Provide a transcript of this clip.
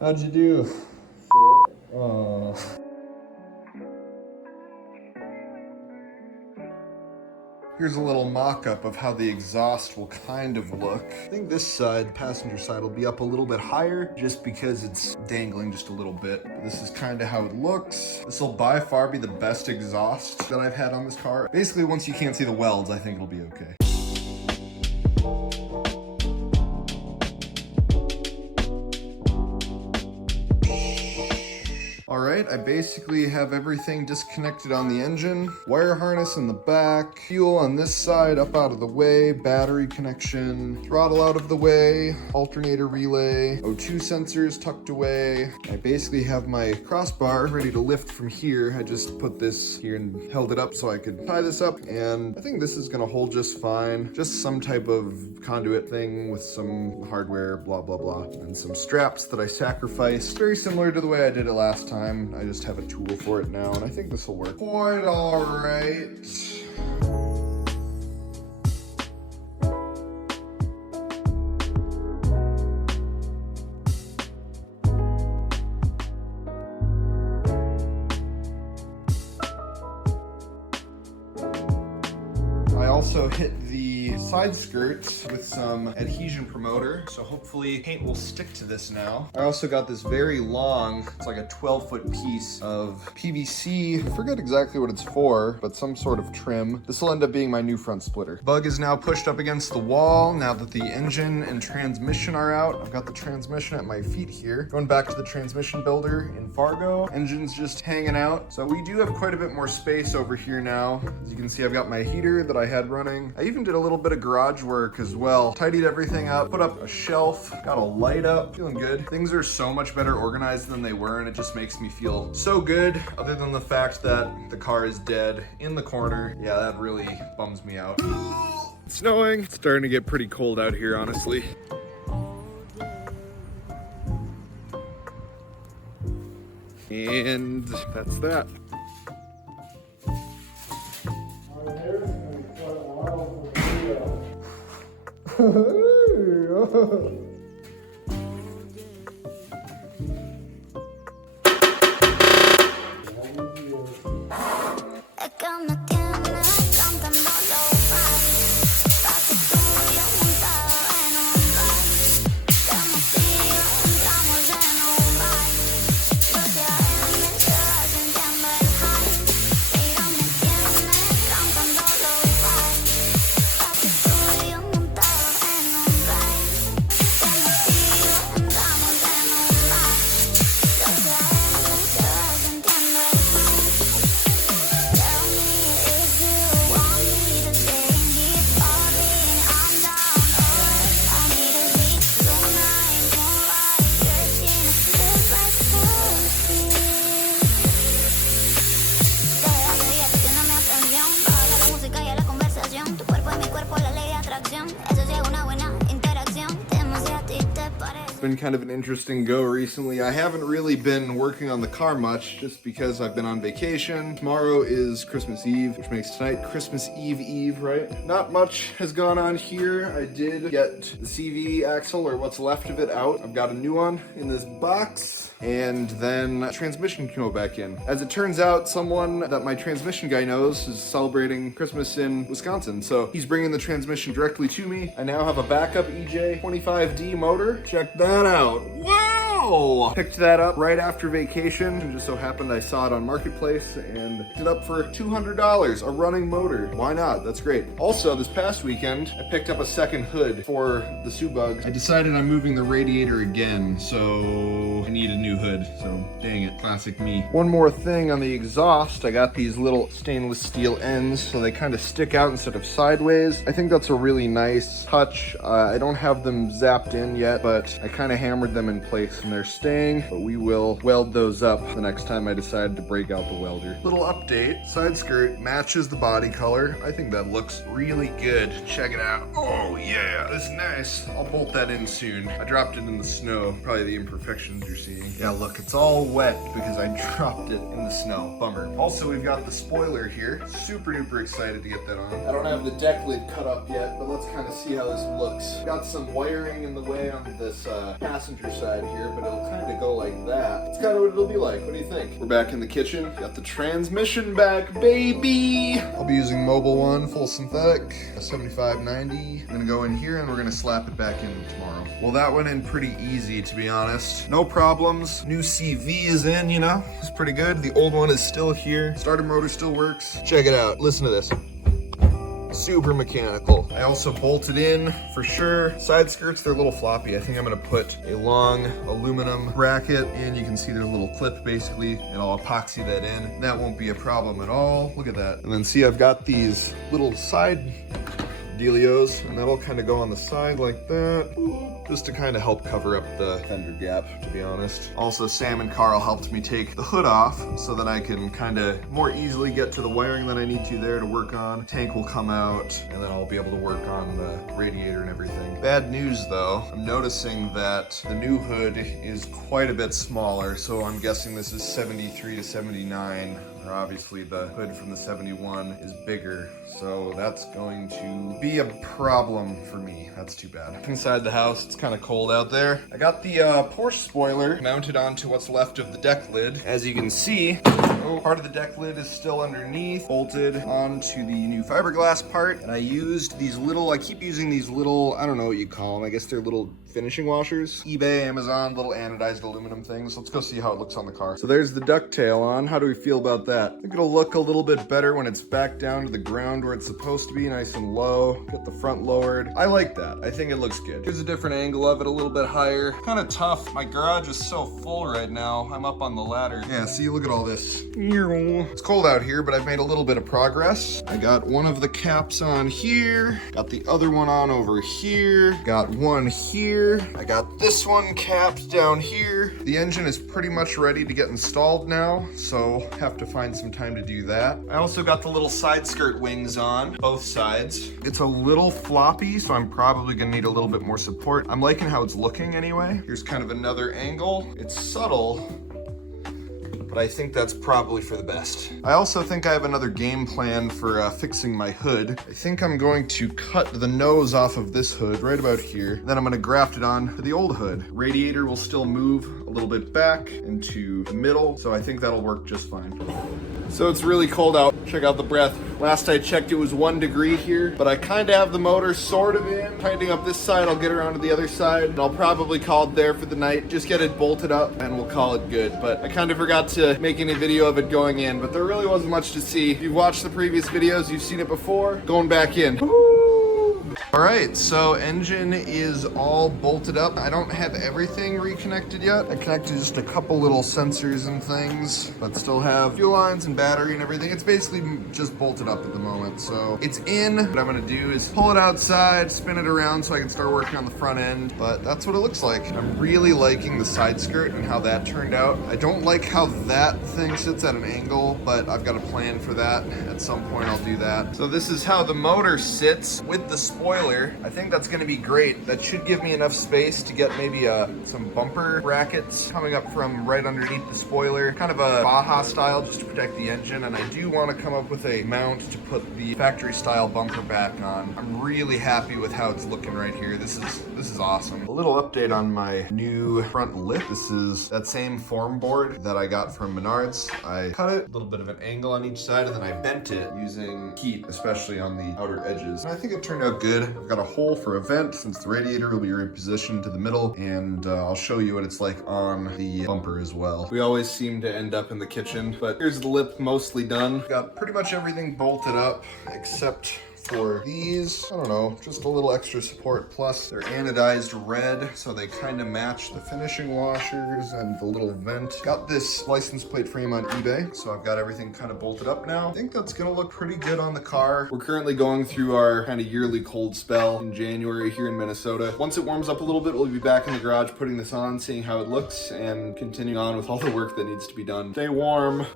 How'd you do? Oh. Here's a little mock-up of how the exhaust will kind of look. I think this side, passenger side, will be up a little bit higher just because it's dangling just a little bit. This is kind of how it looks. This will by far be the best exhaust that I've had on this car. Basically, once you can't see the welds, I think it'll be okay. All right, I basically have everything disconnected on the engine, wire harness in the back, fuel on this side up out of the way, battery connection, throttle out of the way, alternator relay, O2 sensors tucked away. I basically have my crossbar ready to lift from here. I just put this here and held it up so I could tie this up, and I think this is gonna hold just fine. Just some type of conduit thing with some hardware, blah, blah, blah, and some straps that I sacrificed. Very similar to the way I did it last time. I just have a tool for it now, and I think this will work quite all right. I also hit the side skirts with some adhesion promoter, so hopefully paint will stick to this now. I also got this very long, it's like a 12-foot piece of PVC. I forget exactly what it's for, but some sort of trim. This will end up being my new front splitter. Bug is now pushed up against the wall now that the engine and transmission are out. I've got the transmission at my feet here. Going back to the transmission builder in Fargo. Engine's just hanging out. So we do have quite a bit more space over here now. As you can see, I've got my heater that I had running. I even did a little bit of garage work as well. Tidied everything up, put up a shelf, got a light up, feeling good. Things are so much better organized than they were, and it just makes me feel so good, other than the fact that the car is dead in the corner. Yeah, that really bums me out. It's snowing. It's starting to get pretty cold out here, honestly. And that's that. It's been kind of an interesting go recently. I haven't really been working on the car much just because I've been on vacation. Tomorrow is Christmas Eve, which makes tonight Christmas Eve, right? Not much has gone on here. I did get the CV axle, or what's left of it, out. I've got a new one in this box. And then transmission can go back in. As it turns out, someone that my transmission guy knows is celebrating Christmas in Wisconsin, so he's bringing the transmission directly to me. I now have a backup EJ25D motor. Check that out. Wow! Picked that up right after vacation, and just so happened I saw it on Marketplace and picked it up for $200, a running motor. Why not? That's great. Also, this past weekend, I picked up a second hood for the Subug. I decided I'm moving the radiator again, so I need a new hood, so dang it, classic me. One more thing on the exhaust, I got these little stainless steel ends so they kind of stick out instead of sideways. I think that's a really nice touch. I don't have them zapped in yet, but I kind of hammered them in place and they're staying, but we will weld those up the next time I decide to break out the welder. Little update, side skirt matches the body color. I think that looks really good. Check it out. Oh yeah, that's nice. I'll bolt that in soon. I dropped it in the snow, probably the imperfections you're seeing. Yeah, look, it's all wet because I dropped it in the snow. Bummer. Also, we've got the spoiler here. Super duper excited to get that on. I don't have the deck lid cut up yet, but let's kind of see how this looks. Got some wiring in the way on this passenger side here, but it'll kind of go like that. It's kind of what it'll be like. What do you think? We're back in the kitchen. Got the transmission back, baby. I'll be using Mobil 1 full synthetic, 7590. I'm gonna go in here and we're gonna slap it back in tomorrow. Well, that went in pretty easy, to be honest. No problems. New CV is in, you know, it's pretty good. The old one is still here. Starter motor still works. Check it out. Listen to this. Super mechanical. I also bolted in for sure. Side skirts, they're a little floppy. I think I'm gonna put a long aluminum bracket in. You can see there's a little clip basically, and I'll epoxy that in. That won't be a problem at all. Look at that. And then see, I've got these little side dealios, and that'll kind of go on the side like that, just to kind of help cover up the fender gap, to be honest. Also, Sam and Carl helped me take the hood off so that I can kind of more easily get to the wiring that I need to there to work on. Tank will come out, and then I'll be able to work on the radiator and everything. Bad news though, I'm noticing that the new hood is quite a bit smaller, so I'm guessing this is 73 to 79. Obviously the hood from the 71 is bigger, so that's going to be a problem for me. That's too bad. Inside the house, it's kind of cold out there. I got the Porsche spoiler mounted onto what's left of the deck lid. As you can see, part of the deck lid is still underneath, bolted onto the new fiberglass part. And I used these little, I keep using these little, I don't know what you call them. I guess they're little finishing washers. eBay, Amazon, little anodized aluminum things. Let's go see how it looks on the car. So there's the ducktail on. How do we feel about that? I think it'll look a little bit better when it's back down to the ground where it's supposed to be, nice and low. Get the front lowered. I like that. I think it looks good. Here's a different angle of it, a little bit higher. Kind of tough. My garage is so full right now. I'm up on the ladder. Yeah, see, look at all this. It's cold out here, but I've made a little bit of progress. I got one of the caps on here. Got the other one on over here. Got one here. I got this one capped down here. The engine is pretty much ready to get installed now, so have to find some time to do that. I also got the little side skirt wings on both sides. It's a little floppy, so I'm probably gonna need a little bit more support. I'm liking how it's looking anyway. Here's kind of another angle. It's subtle, but I think that's probably for the best. I also think I have another game plan for fixing my hood. I think I'm going to cut the nose off of this hood right about here. Then I'm gonna graft it on to the old hood. Radiator will still move a little bit back into the middle, so I think that'll work just fine. So it's really cold out. Check out the breath. Last I checked, it was 1 degree here, but I kind of have the motor sort of in. Tightening up this side, I'll get around to the other side, and I'll probably call it there for the night. Just get it bolted up, and we'll call it good. But I kind of forgot to make any video of it going in, but there really wasn't much to see. If you've watched the previous videos, you've seen it before. Going back in. All right, so engine is all bolted up. I don't have everything reconnected yet. I connected just a couple little sensors and things, but still have fuel lines and battery and everything. It's basically just bolted up at the moment. So it's in. What I'm gonna do is pull it outside, spin it around so I can start working on the front end, but that's what it looks like. I'm really liking the side skirt and how that turned out. I don't like how that thing sits at an angle, but I've got a plan for that. At some point I'll do that. So this is how the motor sits with the spoiler. I think that's going to be great. That should give me enough space to get maybe some bumper brackets coming up from right underneath the spoiler. Kind of a Baja style just to protect the engine. And I do want to come up with a mount to put the factory style bumper back on. I'm really happy with how it's looking right here. This is awesome. A little update on my new front lip. This is that same form board that I got from Menards. I cut it, a little bit of an angle on each side, and then I bent it using heat, especially on the outer edges. And I think it turned out good. I've got a hole for a vent since the radiator will be repositioned to the middle, and I'll show you what it's like on the bumper as well. We always seem to end up in the kitchen, but here's the lip mostly done. Got pretty much everything bolted up except for these, I don't know, just a little extra support. Plus they're anodized red, so they kind of match the finishing washers and the little vent. Got this license plate frame on eBay, so I've got everything kind of bolted up now. I think that's gonna look pretty good on the car. We're currently going through our kind of yearly cold spell in January here in Minnesota. Once it warms up a little bit, we'll be back in the garage putting this on, seeing how it looks, and continuing on with all the work that needs to be done. Stay warm.